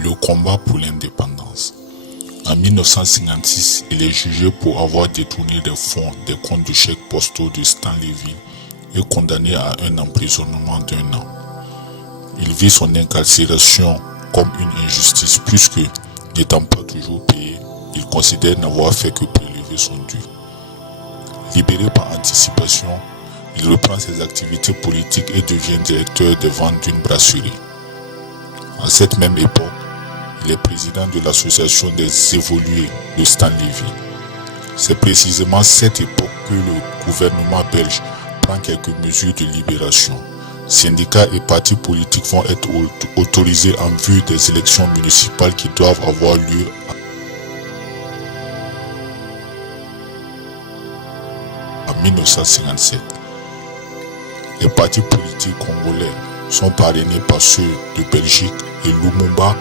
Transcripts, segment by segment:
Le combat pour l'indépendance. En 1956, il est jugé pour avoir détourné des fonds des comptes de chèques postaux de Stanleyville et condamné à un emprisonnement d'1 an. Il vit son incarcération comme une injustice puisque, n'étant pas toujours payé, il considère n'avoir fait que prélever son dû. Libéré par anticipation, il reprend ses activités politiques et devient directeur des ventes d'une brasserie. À cette même époque, il est président de l'association des évolués de Stanleyville. C'est précisément cette époque que le gouvernement belge prend quelques mesures de libération. Syndicats et partis politiques vont être autorisés en vue des élections municipales qui doivent avoir lieu en 1957. Les partis politiques congolais sont parrainés par ceux de Belgique et Lumumba,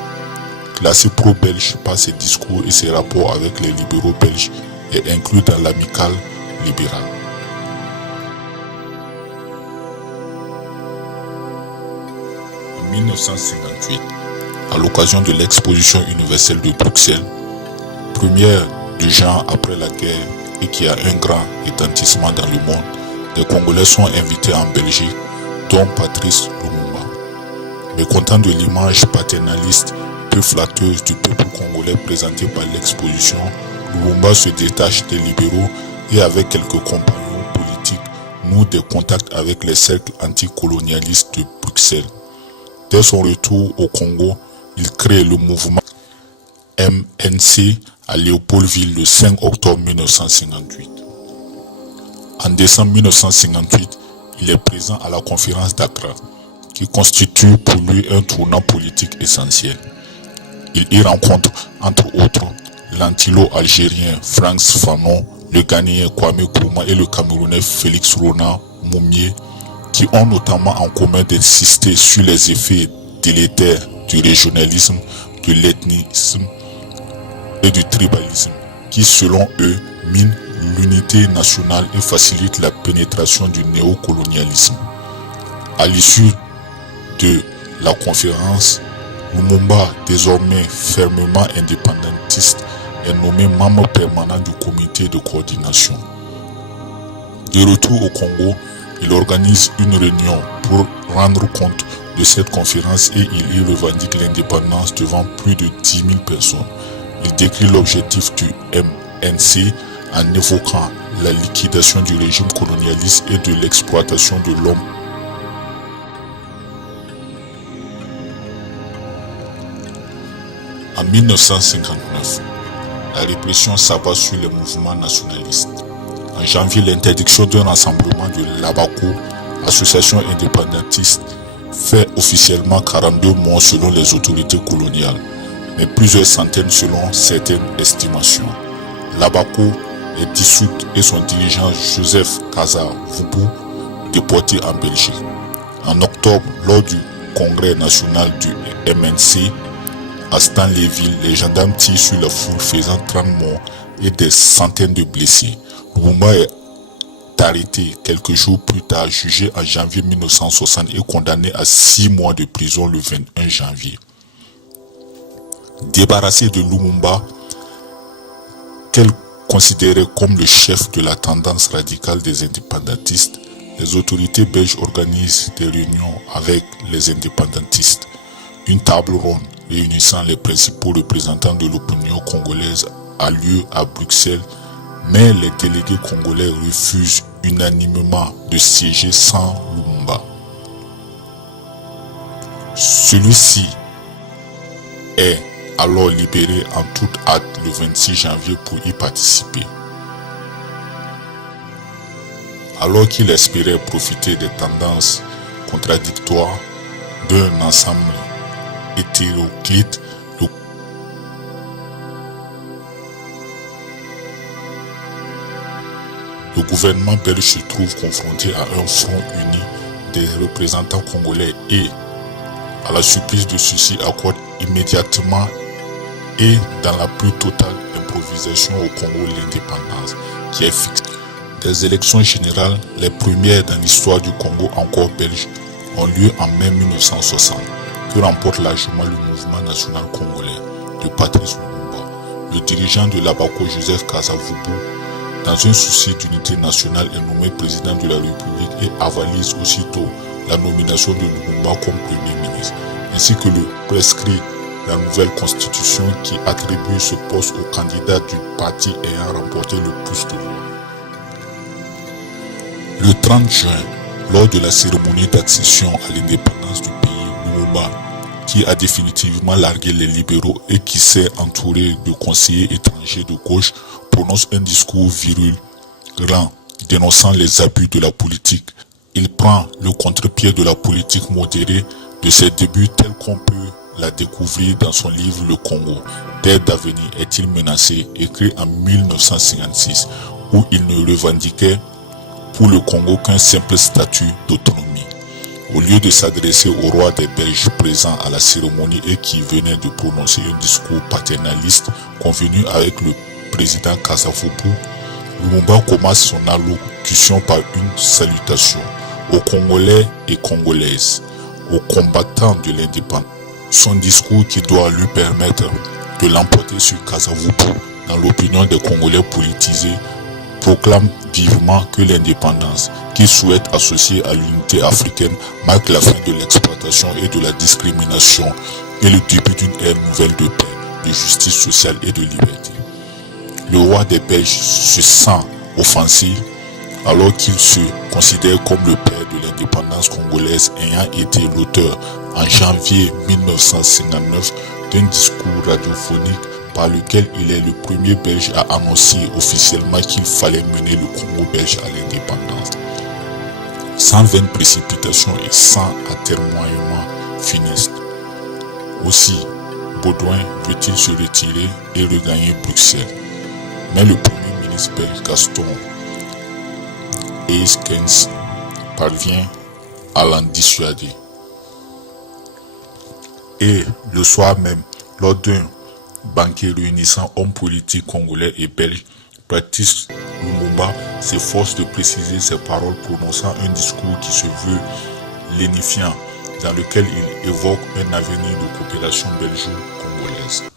classé pro-belge par ses discours et ses rapports avec les libéraux belges, est inclus dans l'amicale libérale. En 1958, à l'occasion de l'exposition universelle de Bruxelles, première du genre après la guerre et qui a un grand retentissement dans le monde, des Congolais sont invités en Belgique, dont Patrice Lumumba. Mécontent de l'image paternaliste peu flatteuse du peuple congolais présentée par l'exposition, Lumumba se détache des libéraux et avec quelques compagnons politiques noue des contacts avec les cercles anticolonialistes de Bruxelles. Dès son retour au Congo, il crée le mouvement MNC à Léopoldville le 5 octobre 1958. En décembre 1958, il est présent à la conférence d'Accra, qui constitue pour lui un tournant politique essentiel. Il y rencontre, entre autres, l'antilo-algérien Frantz Fanon, le Ghanéen Kwame Nkrumah et le Camerounais Félix Rona Moumié, qui ont notamment en commun d'insister sur les effets délétères du régionalisme, de l'ethnisme et du tribalisme, qui selon eux minent l'unité nationale et facilitent la pénétration du néocolonialisme. À l'issue de la conférence, Lumumba, désormais fermement indépendantiste, est nommé membre permanent du comité de coordination. De retour au Congo, il organise une réunion pour rendre compte de cette conférence et il y revendique l'indépendance devant plus de 10 000 personnes. Il décrit l'objectif du MNC en évoquant la liquidation du régime colonialiste et de l'exploitation de l'homme. En 1959, la répression s'abat sur les mouvements nationalistes. En janvier, l'interdiction d'un rassemblement de l'Abaco, association indépendantiste, fait officiellement 42 morts selon les autorités coloniales, mais plusieurs centaines selon certaines estimations. L'Abaco est dissoute et son dirigeant Joseph Kaza Vubu déporté en Belgique. En octobre, lors du congrès national du MNC, à Stanleyville, les gendarmes tirent sur la foule faisant 30 morts et des centaines de blessés. Lumumba est arrêté quelques jours plus tard, jugé en janvier 1960 et condamné à 6 mois de prison le 21 janvier. Débarrassé de Lumumba, qu'elle considérait comme le chef de la tendance radicale des indépendantistes, les autorités belges organisent des réunions avec les indépendantistes. Une table ronde réunissant les principaux représentants de l'opinion congolaise a lieu à Bruxelles, mais les délégués congolais refusent unanimement de siéger sans Lumumba. Celui-ci est alors libéré en toute hâte le 26 janvier pour y participer. Alors qu'il espérait profiter des tendances contradictoires d'un ensemble hétéroclite, le gouvernement belge se trouve confronté à un front uni des représentants congolais et, à la surprise de ceux-ci, accorde immédiatement et dans la plus totale improvisation au Congo l'indépendance qui est fixée. Des élections générales, les premières dans l'histoire du Congo encore belge, ont lieu en mai 1960. que remporte largement le mouvement national congolais de Patrice Lumumba. Le dirigeant de l'Abaco, Joseph Kasavubu, dans un souci d'unité nationale, est nommé président de la République et avalise aussitôt la nomination de Lumumba comme Premier ministre, ainsi que le prescrit la nouvelle constitution qui attribue ce poste au candidat du parti ayant remporté le plus de voix. Le 30 juin, lors de la cérémonie d'accession à l'indépendance du pays, Lumumba, qui a définitivement largué les libéraux et qui s'est entouré de conseillers étrangers de gauche, prononce un discours virulent dénonçant les abus de la politique. Il prend le contre-pied de la politique modérée de ses débuts tels qu'on peut la découvrir dans son livre Le Congo, d'aide d'avenir est-il menacé, écrit en 1956, où il ne revendiquait pour le Congo qu'un simple statut d'autonomie. Au lieu de s'adresser au roi des Belges présent à la cérémonie et qui venait de prononcer un discours paternaliste convenu avec le président Kasavubu, Lumumba commence son allocution par une salutation aux Congolais et Congolaises, aux combattants de l'indépendance. Son discours, qui doit lui permettre de l'emporter sur Kasavubu dans l'opinion des Congolais politisés, proclame vivement que l'indépendance, qu'il souhaite associer à l'unité africaine, marque la fin de l'exploitation et de la discrimination et le début d'une ère nouvelle de paix, de justice sociale et de liberté. Le roi des Belges se sent offensé alors qu'il se considère comme le père de l'indépendance congolaise, ayant été l'auteur en janvier 1959 d'un discours radiophonique par lequel il est le premier Belge à annoncer officiellement qu'il fallait mener le Congo belge à l'indépendance, sans vaine précipitation et sans atermoiement funeste. Aussi, Baudouin veut-il se retirer et regagner Bruxelles, mais le premier ministre belge Gaston Eyskens parvient à l'en dissuader. Et le soir même, lors d'un banquet réunissant hommes politiques congolais et belges, Patrice Lumumba s'efforce de préciser ses paroles, prononçant un discours qui se veut lénifiant, dans lequel il évoque un avenir de coopération belgeo-congolaise.